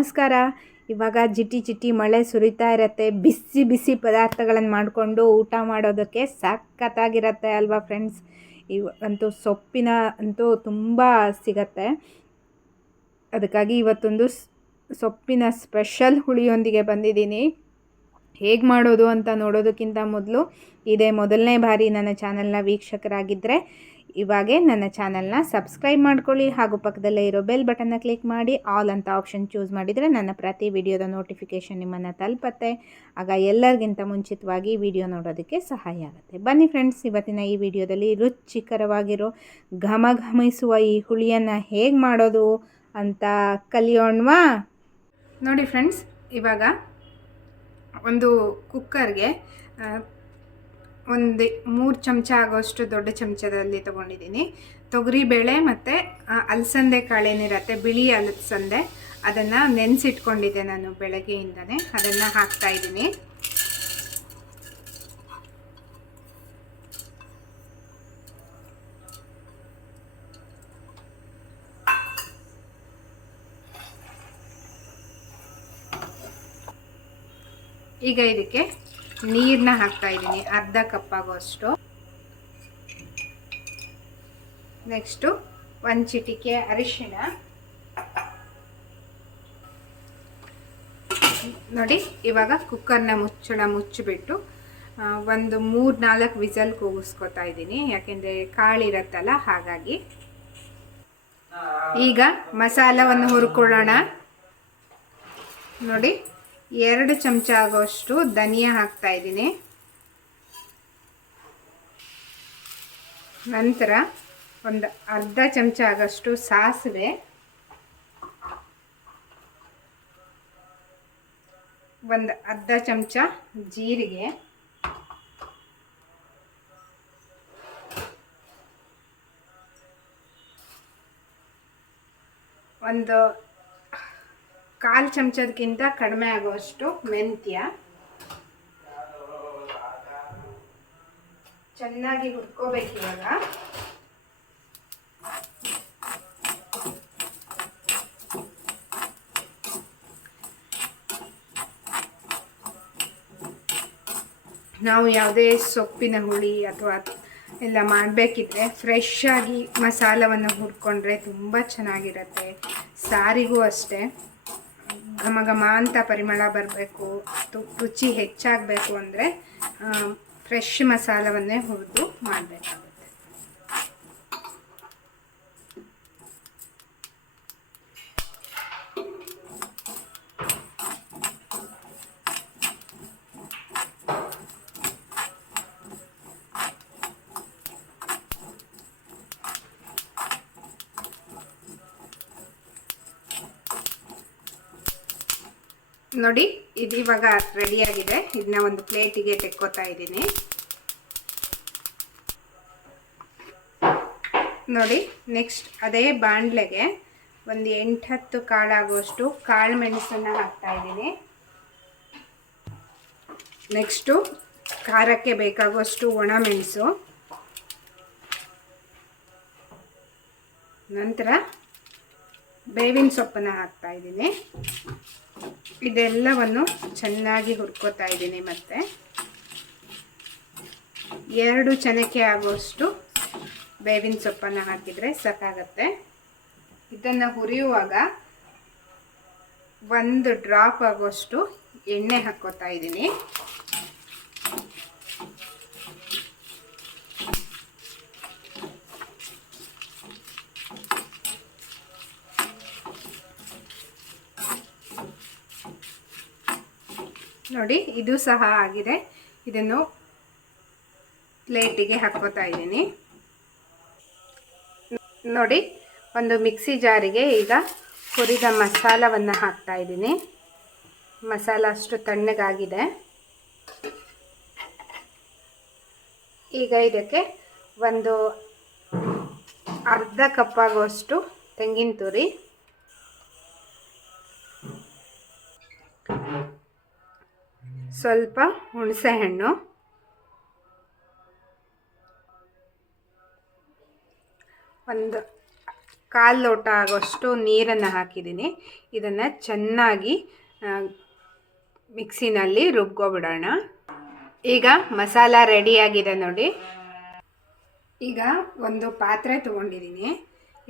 ನಮಸ್ಕಾರ ಇವಾಗ ಜಿಟಿ ಜಿಟಿ ಮಳೆ ಸುರಿತಾ ಇರುತ್ತೆ ಬಿಸಿ ಬಿಸಿ ಪದಾರ್ಥಗಳನ್ನು ಮಾಡಿಕೊಂಡು ಊಟ ಮಾಡೋದಕ್ಕೆ ಸಖತ್ತಾಗಿರತ್ತೆ ಅಲ್ವಾ ಫ್ರೆಂಡ್ಸ್ ಅಂತೂ ಸೊಪ್ಪಿನ ಅಂತೂ ತುಂಬ ಸಿಗತ್ತೆ ಅದಕ್ಕಾಗಿ ಇವತ್ತೊಂದು ಸೊಪ್ಪಿನ ಸ್ಪೆಷಲ್ ಹುಳಿಯೊಂದಿಗೆ ಬಂದಿದ್ದೀನಿ ಹೇಗೆ ಮಾಡೋದು ಅಂತ ನೋಡೋದಕ್ಕಿಂತ ಮೊದಲು ಇದೇ ಮೊದಲನೇ ಬಾರಿ ನನ್ನ ಚಾನಲ್ನ ವೀಕ್ಷಕರಾಗಿದ್ದರೆ ಇವಾಗೇ ನನ್ನ ಚಾನಲ್ನ ಸಬ್ಸ್ಕ್ರೈಬ್ ಮಾಡ್ಕೊಳ್ಳಿ ಹಾಗೂ ಪಕ್ಕದಲ್ಲೇ ಇರೋ ಬೆಲ್ ಬಟನ್ನ ಕ್ಲಿಕ್ ಮಾಡಿ ಆಲ್ ಅಂತ ಆಪ್ಷನ್ ಚೂಸ್ ಮಾಡಿದರೆ ನನ್ನ ಪ್ರತಿ ವಿಡಿಯೋದ ನೋಟಿಫಿಕೇಷನ್ ನಿಮ್ಮನ್ನು ತಲುಪತ್ತೆ ಆಗ ಎಲ್ಲರಿಗಿಂತ ಮುಂಚಿತವಾಗಿ ವಿಡಿಯೋ ನೋಡೋದಕ್ಕೆ ಸಹಾಯ ಆಗುತ್ತೆ ಬನ್ನಿ ಫ್ರೆಂಡ್ಸ್ ಇವತ್ತಿನ ಈ ವಿಡಿಯೋದಲ್ಲಿ ರುಚಿಕರವಾಗಿರೋ ಘಮ ಘಮಿಸುವ ಈ ಹುಳಿಯನ್ನು ಹೇಗೆ ಮಾಡೋದು ಅಂತ ಕಲಿಯೋಣವಾ ನೋಡಿ ಫ್ರೆಂಡ್ಸ್ ಇವಾಗ ಒಂದು ಕುಕ್ಕರ್ಗೆ ಒಂದು ಮೂರು ಚಮಚ ಆಗೋಷ್ಟು ದೊಡ್ಡ ಚಮಚದಲ್ಲಿ ತೊಗೊಂಡಿದ್ದೀನಿ ಬೇಳೆ ಮತ್ತು ಅಲಸಂದೆ ಕಾಳೇನಿರತ್ತೆ ಬಿಳಿ ಅಲಸಂದೆ ಅದನ್ನು ನೆನೆಸಿಟ್ಕೊಂಡಿದ್ದೆ ನಾನು ಬೆಳಗ್ಗೆಯಿಂದನೇ ಅದನ್ನು ಇದ್ದೀನಿ ಈಗ ಇದಕ್ಕೆ ನೀರ್ನ ಹಾಕ್ತಾ ಇದ್ದೀನಿ ಅರ್ಧ ಕಪ್ ಅಷ್ಟು ನೆಕ್ಸ್ಟು ಒಂದು ಚಿಟಿಕೆ ಅರಿಶಿನ ನೋಡಿ ಇವಾಗ ಕುಕ್ಕರ್ನ ಮುಚ್ಚಳ ಮುಚ್ಚಿಬಿಟ್ಟು ಒಂದು ಮೂರ್ ನಾಲ್ಕು ವಿಸಲ್ ಕೂಗಿಸ್ಕೊತಾ ಇದ್ದೀನಿ ಯಾಕೆಂದರೆ ಕಾಳಿರತ್ತಲ್ಲ ಹಾಗಾಗಿ ಈಗ ಮಸಾಲವನ್ನು ಹುರ್ಕೊಳ್ಳೋಣ ನೋಡಿ ಎರಡು ಚಮಚ ಆಗೋಷ್ಟು ಧನಿಯಾ ಹಾಕ್ತಾ ಇದ್ದೀನಿ ನಂತರ ಒಂದು ಅರ್ಧ ಚಮಚ ಆಗೋಷ್ಟು ಸಾಸಿವೆ ಒಂದು ಅರ್ಧ ಚಮಚ ಜೀರಿಗೆ ಒಂದು ಕಾಲು ಚಮಚದಕ್ಕಿಂತ ಕಡಿಮೆ ಆಗುವಷ್ಟು ಮೆಂತ್ಯ ಚೆನ್ನಾಗಿ ಹುರ್ಕೋಬೇಕು ಇವಾಗ ನಾವು ಯಾವುದೇ ಸೊಪ್ಪಿನ ಹುಳಿ ಅಥವಾ ಎಲ್ಲ ಮಾಡಬೇಕಿದ್ರೆ ಫ್ರೆಶ್ ಆಗಿ ಮಸಾಲವನ್ನು ಹುಡ್ಕೊಂಡ್ರೆ ತುಂಬ ಚೆನ್ನಾಗಿರುತ್ತೆ ಸಾರಿಗೂ ಅಷ್ಟೇ ಘಮ ಘಮ ಅಂತ ಪರಿಮಳ ಬರಬೇಕು ರುಚಿ ಹೆಚ್ಚಾಗಬೇಕು ಅಂದರೆ ಫ್ರೆಶ್ ಮಸಾಲವನ್ನೇ ಹುರಿದು ಮಾಡಬೇಕಾಗುತ್ತೆ ನೋಡಿ ಇದು ಇವಾಗ ಆಗಿದೆ ಇದನ್ನ ಒಂದು ಪ್ಲೇಟಿಗೆ ತೆಕ್ಕೋತಾ ಇದ್ದೀನಿ ನೋಡಿ ನೆಕ್ಸ್ಟ್ ಅದೇ ಬಾಣಲೆಗೆ ಒಂದು ಎಂಟು ಹತ್ತು ಕಾಳಾಗುವಷ್ಟು ಕಾಳು ಮೆಣಸನ್ನ ಹಾಕ್ತಾ ಇದ್ದೀನಿ ನೆಕ್ಸ್ಟು ಖಾರಕ್ಕೆ ಬೇಕಾಗುವಷ್ಟು ಒಣ ಮೆಣಸು ನಂತರ ಬೇವಿನ ಸೊಪ್ಪನ್ನ ಹಾಕ್ತಾ ಇದ್ದೀನಿ ಇದೆಲ್ಲವನ್ನು ಚೆನ್ನಾಗಿ ಹುರ್ಕೋತಾ ಇದ್ದೀನಿ ಮತ್ತೆ ಎರಡು ಚನಕೆ ಆಗುವಷ್ಟು ಬೇವಿನ ಸೊಪ್ಪನ್ನು ಹಾಕಿದರೆ ಸಾಕಾಗತ್ತೆ ಇದನ್ನು ಹುರಿಯುವಾಗ ಒಂದು ಡ್ರಾಪ್ ಆಗುವಷ್ಟು ಎಣ್ಣೆ ಹಾಕೋತಾ ಇದ್ದೀನಿ ನೋಡಿ ಇದು ಸಹ ಆಗಿದೆ ಇದನ್ನು ಪ್ಲೇಟಿಗೆ ಹಾಕೋತಾ ಇದ್ದೀನಿ ನೋಡಿ ಒಂದು ಮಿಕ್ಸಿ ಜಾರಿಗೆ ಈಗ ಹುರಿದ ಮಸಾಲವನ್ನು ಹಾಕ್ತಾ ಇದ್ದೀನಿ ಮಸಾಲ ಅಷ್ಟು ತಣ್ಣಗಾಗಿದೆ ಈಗ ಇದಕ್ಕೆ ಒಂದು ಅರ್ಧ ಕಪ್ ಕಪ್ಪಾಗುವಷ್ಟು ತೆಂಗಿನ ತುರಿ ಸ್ವಲ್ಪ ಹುಣಸೆಹಣ್ಣು ಒಂದು ಕಾಲು ಲೋಟ ಆಗೋಷ್ಟು ನೀರನ್ನು ಹಾಕಿದ್ದೀನಿ ಇದನ್ನು ಚೆನ್ನಾಗಿ ಮಿಕ್ಸಿನಲ್ಲಿ ರುಬ್ಕೊಬಿಡೋಣ ಈಗ ಮಸಾಲ ರೆಡಿಯಾಗಿದೆ ನೋಡಿ ಈಗ ಒಂದು ಪಾತ್ರೆ ತೊಗೊಂಡಿದ್ದೀನಿ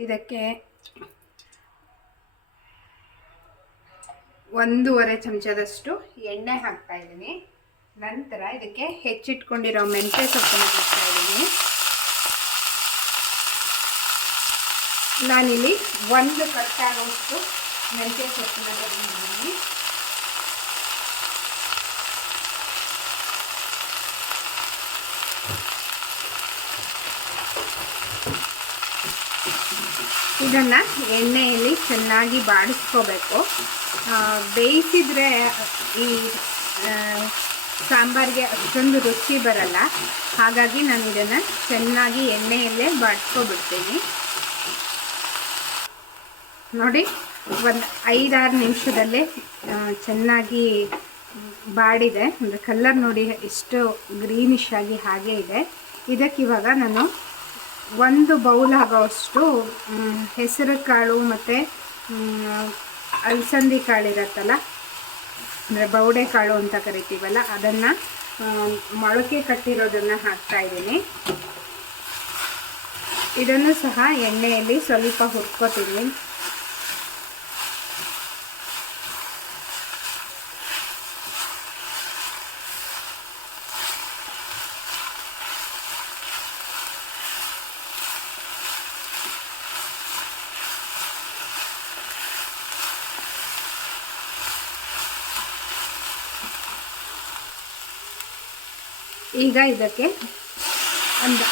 ಇದಕ್ಕೆ ಒಂದೂವರೆ ಚಮಚದಷ್ಟು ಎಣ್ಣೆ ಹಾಕ್ತಾ ಇದ್ದೀನಿ ನಂತರ ಇದಕ್ಕೆ ಹೆಚ್ಚಿಟ್ಕೊಂಡಿರೋ ಮೆಂತ್ಯ ಸೊಪ್ಪನ್ನು ಹಾಕ್ತಾ ಇದ್ದೀನಿ ನಾನಿಲ್ಲಿ ಒಂದು ಕಟ್ಟಾಗುವಷ್ಟು ಮೆಂತ್ಯ ಸೊಪ್ಪನ್ನ ತೆಗೆದಿದ್ದೀನಿ ಇದನ್ನು ಎಣ್ಣೆಯಲ್ಲಿ ಚೆನ್ನಾಗಿ ಬಾಡಿಸ್ಕೋಬೇಕು ಬೇಯಿಸಿದರೆ ಈ ಸಾಂಬಾರಿಗೆ ಅಷ್ಟೊಂದು ರುಚಿ ಬರಲ್ಲ ಹಾಗಾಗಿ ನಾನು ಇದನ್ನು ಚೆನ್ನಾಗಿ ಎಣ್ಣೆಯಲ್ಲೇ ಬಾಡ್ಕೊಬಿಡ್ತೀನಿ ನೋಡಿ ಒಂದು ಐದಾರು ನಿಮಿಷದಲ್ಲೇ ಚೆನ್ನಾಗಿ ಬಾಡಿದೆ ಅಂದರೆ ಕಲರ್ ನೋಡಿ ಎಷ್ಟು ಗ್ರೀನಿಶ್ ಆಗಿ ಹಾಗೆ ಇದೆ ಇದಕ್ಕಿವಾಗ ನಾನು ಒಂದು ಬೌಲ್ ಅಷ್ಟು ಹೆಸರು ಕಾಳು ಮತ್ತು ಅಲಸಂದಿ ಇರುತ್ತಲ್ಲ ಅಂದರೆ ಬೌಡೆ ಕಾಳು ಅಂತ ಕರಿತೀವಲ್ಲ ಅದನ್ನು ಮೊಳಕೆ ಕಟ್ಟಿರೋದನ್ನು ಇದ್ದೀನಿ ಇದನ್ನು ಸಹ ಎಣ್ಣೆಯಲ್ಲಿ ಸ್ವಲ್ಪ ಹುರ್ಕೋತೀನಿ ಈಗ ಇದಕ್ಕೆ ಒಂದು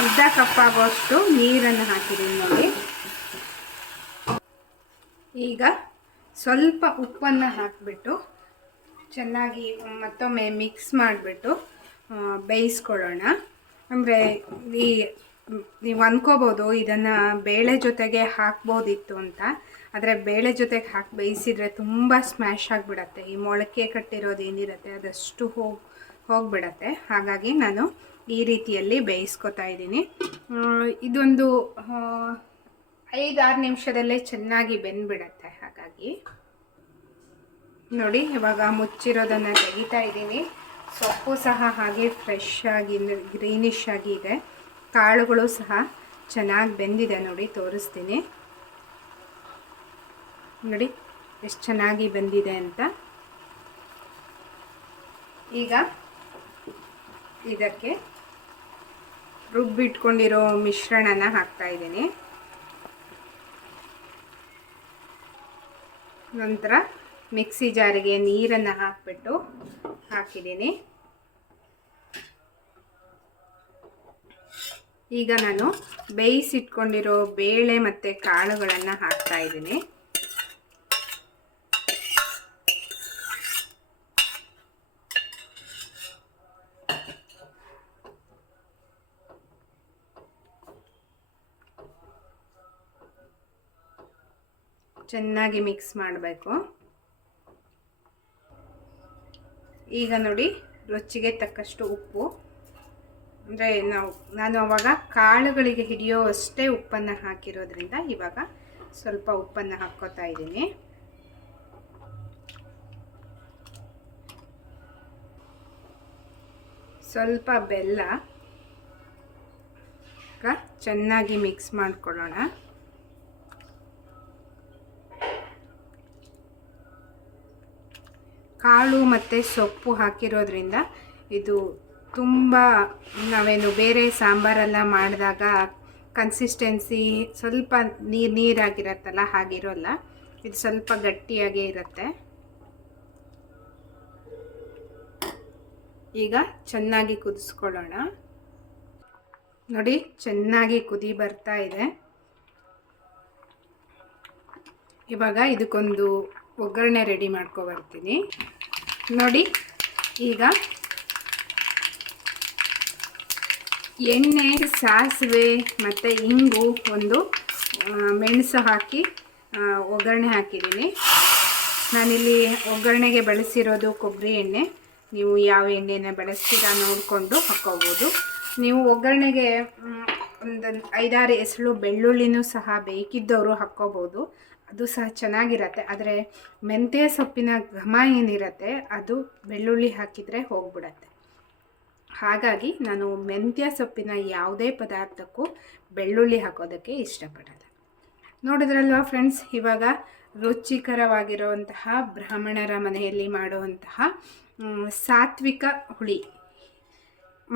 ಅರ್ಧ ಕಪ್ ಆಗೋಷ್ಟು ನೀರನ್ನು ಹಾಕಿದ್ದೀನಿ ನೋಡಿ ಈಗ ಸ್ವಲ್ಪ ಉಪ್ಪನ್ನು ಹಾಕಿಬಿಟ್ಟು ಚೆನ್ನಾಗಿ ಮತ್ತೊಮ್ಮೆ ಮಿಕ್ಸ್ ಮಾಡಿಬಿಟ್ಟು ಬೇಯಿಸ್ಕೊಳ್ಳೋಣ ಅಂದರೆ ಈ ನೀವು ಅಂದ್ಕೋಬೋದು ಇದನ್ನು ಬೇಳೆ ಜೊತೆಗೆ ಹಾಕ್ಬೋದಿತ್ತು ಅಂತ ಆದರೆ ಬೇಳೆ ಜೊತೆಗೆ ಹಾಕಿ ಬೇಯಿಸಿದರೆ ತುಂಬ ಸ್ಮ್ಯಾಶ್ ಆಗಿಬಿಡತ್ತೆ ಈ ಮೊಳಕೆ ಕಟ್ಟಿರೋದು ಏನಿರುತ್ತೆ ಅದಷ್ಟು ಹೋಗಿ ಹೋಗ್ಬಿಡತ್ತೆ ಹಾಗಾಗಿ ನಾನು ಈ ರೀತಿಯಲ್ಲಿ ಬೇಯಿಸ್ಕೊತಾ ಇದ್ದೀನಿ ಇದೊಂದು ಐದಾರು ನಿಮಿಷದಲ್ಲೇ ಚೆನ್ನಾಗಿ ಬೆಂದ್ಬಿಡತ್ತೆ ಹಾಗಾಗಿ ನೋಡಿ ಇವಾಗ ಮುಚ್ಚಿರೋದನ್ನು ತೆಗಿತಾ ಇದ್ದೀನಿ ಸೊಪ್ಪು ಸಹ ಹಾಗೆ ಫ್ರೆಶ್ ಆಗಿ ಗ್ರೀನಿಶ್ ಆಗಿ ಇದೆ ಕಾಳುಗಳು ಸಹ ಚೆನ್ನಾಗಿ ಬೆಂದಿದೆ ನೋಡಿ ತೋರಿಸ್ತೀನಿ ನೋಡಿ ಎಷ್ಟು ಚೆನ್ನಾಗಿ ಬಂದಿದೆ ಅಂತ ಈಗ ಇದಕ್ಕೆ ರುಬ್ಬಿಟ್ಕೊಂಡಿರೋ ಮಿಶ್ರಣನ ಹಾಕ್ತಾ ಇದ್ದೀನಿ ನಂತರ ಮಿಕ್ಸಿ ಜಾರಿಗೆ ನೀರನ್ನು ಹಾಕ್ಬಿಟ್ಟು ಹಾಕಿದ್ದೀನಿ ಈಗ ನಾನು ಬೇಯಿಸಿಟ್ಕೊಂಡಿರೋ ಬೇಳೆ ಮತ್ತು ಕಾಳುಗಳನ್ನು ಹಾಕ್ತಾ ಇದ್ದೀನಿ ಚೆನ್ನಾಗಿ ಮಿಕ್ಸ್ ಮಾಡಬೇಕು ಈಗ ನೋಡಿ ರುಚಿಗೆ ತಕ್ಕಷ್ಟು ಉಪ್ಪು ಅಂದರೆ ನಾವು ನಾನು ಅವಾಗ ಕಾಳುಗಳಿಗೆ ಹಿಡಿಯೋ ಅಷ್ಟೇ ಉಪ್ಪನ್ನು ಹಾಕಿರೋದ್ರಿಂದ ಇವಾಗ ಸ್ವಲ್ಪ ಉಪ್ಪನ್ನು ಹಾಕ್ಕೋತಾ ಇದ್ದೀನಿ ಸ್ವಲ್ಪ ಬೆಲ್ಲ ಚೆನ್ನಾಗಿ ಮಿಕ್ಸ್ ಮಾಡ್ಕೊಳ್ಳೋಣ ಕಾಳು ಮತ್ತು ಸೊಪ್ಪು ಹಾಕಿರೋದ್ರಿಂದ ಇದು ತುಂಬ ನಾವೇನು ಬೇರೆ ಸಾಂಬಾರೆಲ್ಲ ಮಾಡಿದಾಗ ಕನ್ಸಿಸ್ಟೆನ್ಸಿ ಸ್ವಲ್ಪ ನೀರು ನೀರಾಗಿರತ್ತಲ್ಲ ಹಾಗಿರೋಲ್ಲ ಇದು ಸ್ವಲ್ಪ ಗಟ್ಟಿಯಾಗೇ ಇರುತ್ತೆ ಈಗ ಚೆನ್ನಾಗಿ ಕುದಿಸ್ಕೊಳ್ಳೋಣ ನೋಡಿ ಚೆನ್ನಾಗಿ ಕುದಿ ಬರ್ತಾ ಇದೆ ಇವಾಗ ಇದಕ್ಕೊಂದು ಒಗ್ಗರಣೆ ರೆಡಿ ಮಾಡ್ಕೊಬರ್ತೀನಿ ನೋಡಿ ಈಗ ಎಣ್ಣೆ ಸಾಸಿವೆ ಮತ್ತು ಇಂಗು ಒಂದು ಮೆಣಸು ಹಾಕಿ ಒಗ್ಗರಣೆ ಹಾಕಿದ್ದೀನಿ ನಾನಿಲ್ಲಿ ಒಗ್ಗರಣೆಗೆ ಬಳಸಿರೋದು ಕೊಬ್ಬರಿ ಎಣ್ಣೆ ನೀವು ಯಾವ ಎಣ್ಣೆನ ಬಳಸ್ತೀರಾ ನೋಡಿಕೊಂಡು ಹಾಕ್ಕೋಬೋದು ನೀವು ಒಗ್ಗರಣೆಗೆ ಒಂದು ಐದಾರು ಹೆಸಳು ಬೆಳ್ಳುಳ್ಳಿನೂ ಸಹ ಬೇಕಿದ್ದವರು ಹಾಕ್ಕೋಬೋದು ಅದು ಸಹ ಚೆನ್ನಾಗಿರತ್ತೆ ಆದರೆ ಮೆಂತ್ಯ ಸೊಪ್ಪಿನ ಘಮ ಏನಿರತ್ತೆ ಅದು ಬೆಳ್ಳುಳ್ಳಿ ಹಾಕಿದರೆ ಹೋಗ್ಬಿಡತ್ತೆ ಹಾಗಾಗಿ ನಾನು ಮೆಂತ್ಯ ಸೊಪ್ಪಿನ ಯಾವುದೇ ಪದಾರ್ಥಕ್ಕೂ ಬೆಳ್ಳುಳ್ಳಿ ಹಾಕೋದಕ್ಕೆ ಇಷ್ಟಪಡಲ್ಲ ನೋಡಿದ್ರಲ್ವಾ ಫ್ರೆಂಡ್ಸ್ ಇವಾಗ ರುಚಿಕರವಾಗಿರುವಂತಹ ಬ್ರಾಹ್ಮಣರ ಮನೆಯಲ್ಲಿ ಮಾಡುವಂತಹ ಸಾತ್ವಿಕ ಹುಳಿ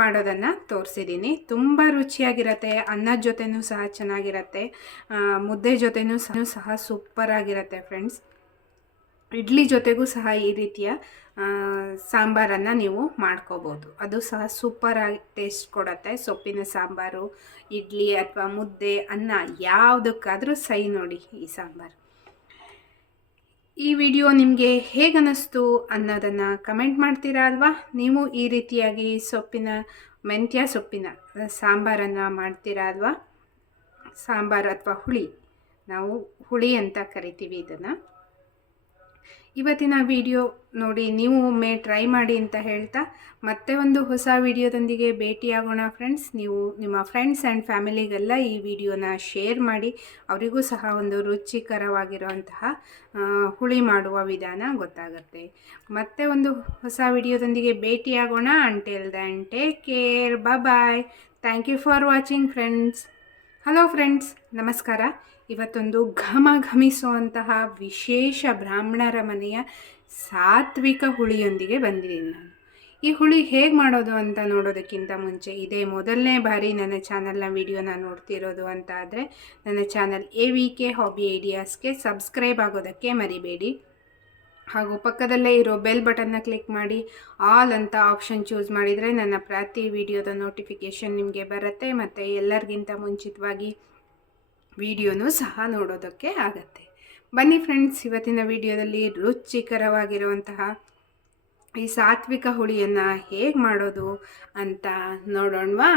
ಮಾಡೋದನ್ನು ತೋರಿಸಿದ್ದೀನಿ ತುಂಬ ರುಚಿಯಾಗಿರುತ್ತೆ ಅನ್ನದ ಜೊತೆನೂ ಸಹ ಚೆನ್ನಾಗಿರುತ್ತೆ ಮುದ್ದೆ ಜೊತೆನೂ ಸಹ ಸಹ ಸೂಪರಾಗಿರುತ್ತೆ ಫ್ರೆಂಡ್ಸ್ ಇಡ್ಲಿ ಜೊತೆಗೂ ಸಹ ಈ ರೀತಿಯ ಸಾಂಬಾರನ್ನು ನೀವು ಮಾಡ್ಕೋಬೋದು ಅದು ಸಹ ಸೂಪರಾಗಿ ಟೇಸ್ಟ್ ಕೊಡುತ್ತೆ ಸೊಪ್ಪಿನ ಸಾಂಬಾರು ಇಡ್ಲಿ ಅಥವಾ ಮುದ್ದೆ ಅನ್ನ ಯಾವುದಕ್ಕಾದರೂ ಸೈ ನೋಡಿ ಈ ಸಾಂಬಾರು ಈ ವಿಡಿಯೋ ನಿಮಗೆ ಹೇಗನ್ನಿಸ್ತು ಅನ್ನೋದನ್ನು ಕಮೆಂಟ್ ಮಾಡ್ತೀರಾ ಅಲ್ವಾ ನೀವು ಈ ರೀತಿಯಾಗಿ ಸೊಪ್ಪಿನ ಮೆಂತ್ಯ ಸೊಪ್ಪಿನ ಸಾಂಬಾರನ್ನು ಮಾಡ್ತೀರಾ ಅಲ್ವಾ ಸಾಂಬಾರು ಅಥವಾ ಹುಳಿ ನಾವು ಹುಳಿ ಅಂತ ಕರಿತೀವಿ ಇದನ್ನು ಇವತ್ತಿನ ವಿಡಿಯೋ ನೋಡಿ ನೀವು ಒಮ್ಮೆ ಟ್ರೈ ಮಾಡಿ ಅಂತ ಹೇಳ್ತಾ ಮತ್ತೆ ಒಂದು ಹೊಸ ವಿಡಿಯೋದೊಂದಿಗೆ ಭೇಟಿಯಾಗೋಣ ಫ್ರೆಂಡ್ಸ್ ನೀವು ನಿಮ್ಮ ಫ್ರೆಂಡ್ಸ್ ಆ್ಯಂಡ್ ಫ್ಯಾಮಿಲಿಗೆಲ್ಲ ಈ ವಿಡಿಯೋನ ಶೇರ್ ಮಾಡಿ ಅವರಿಗೂ ಸಹ ಒಂದು ರುಚಿಕರವಾಗಿರುವಂತಹ ಹುಳಿ ಮಾಡುವ ವಿಧಾನ ಗೊತ್ತಾಗುತ್ತೆ ಮತ್ತೆ ಒಂದು ಹೊಸ ವಿಡಿಯೋದೊಂದಿಗೆ ಭೇಟಿಯಾಗೋಣ until then take care bye thank you for watching friends hello friends ನಮಸ್ಕಾರ ಇವತ್ತೊಂದು ಘಮ ಘಮಿಸುವಂತಹ ವಿಶೇಷ ಬ್ರಾಹ್ಮಣರ ಮನೆಯ ಸಾತ್ವಿಕ ಹುಳಿಯೊಂದಿಗೆ ಬಂದಿದ್ದೀನಿ ನಾನು ಈ ಹುಳಿ ಹೇಗೆ ಮಾಡೋದು ಅಂತ ನೋಡೋದಕ್ಕಿಂತ ಮುಂಚೆ ಇದೇ ಮೊದಲನೇ ಬಾರಿ ನನ್ನ ಚಾನಲ್ನ ವಿಡಿಯೋನ ನೋಡ್ತಿರೋದು ಅಂತ ಆದರೆ ನನ್ನ channel A V K hobby ಐಡಿಯಾಸ್ಗೆ subscribe ಆಗೋದಕ್ಕೆ ಮರಿಬೇಡಿ ಹಾಗೂ ಪಕ್ಕದಲ್ಲೇ ಇರೋ ಬೆಲ್ ಬಟನ್ನ ಕ್ಲಿಕ್ ಮಾಡಿ ಆಲ್ ಅಂತ ಆಪ್ಷನ್ ಚೂಸ್ ಮಾಡಿದರೆ ನನ್ನ ಪ್ರತಿ ವಿಡಿಯೋದ ನೋಟಿಫಿಕೇಷನ್ ನಿಮಗೆ ಬರುತ್ತೆ ಮತ್ತು ಎಲ್ಲರಿಗಿಂತ ಮುಂಚಿತವಾಗಿ ವಿಡಿಯೋನೂ ಸಹ ನೋಡೋದಕ್ಕೆ ಆಗತ್ತೆ ಬನ್ನಿ ಫ್ರೆಂಡ್ಸ್ ಇವತ್ತಿನ ವಿಡಿಯೋದಲ್ಲಿ ರುಚಿಕರವಾಗಿರುವಂತಹ ಈ ಸಾತ್ವಿಕ ಹುಳಿಯನ್ನು ಹೇಗೆ ಮಾಡೋದು ಅಂತ ನೋಡೋಣವಾ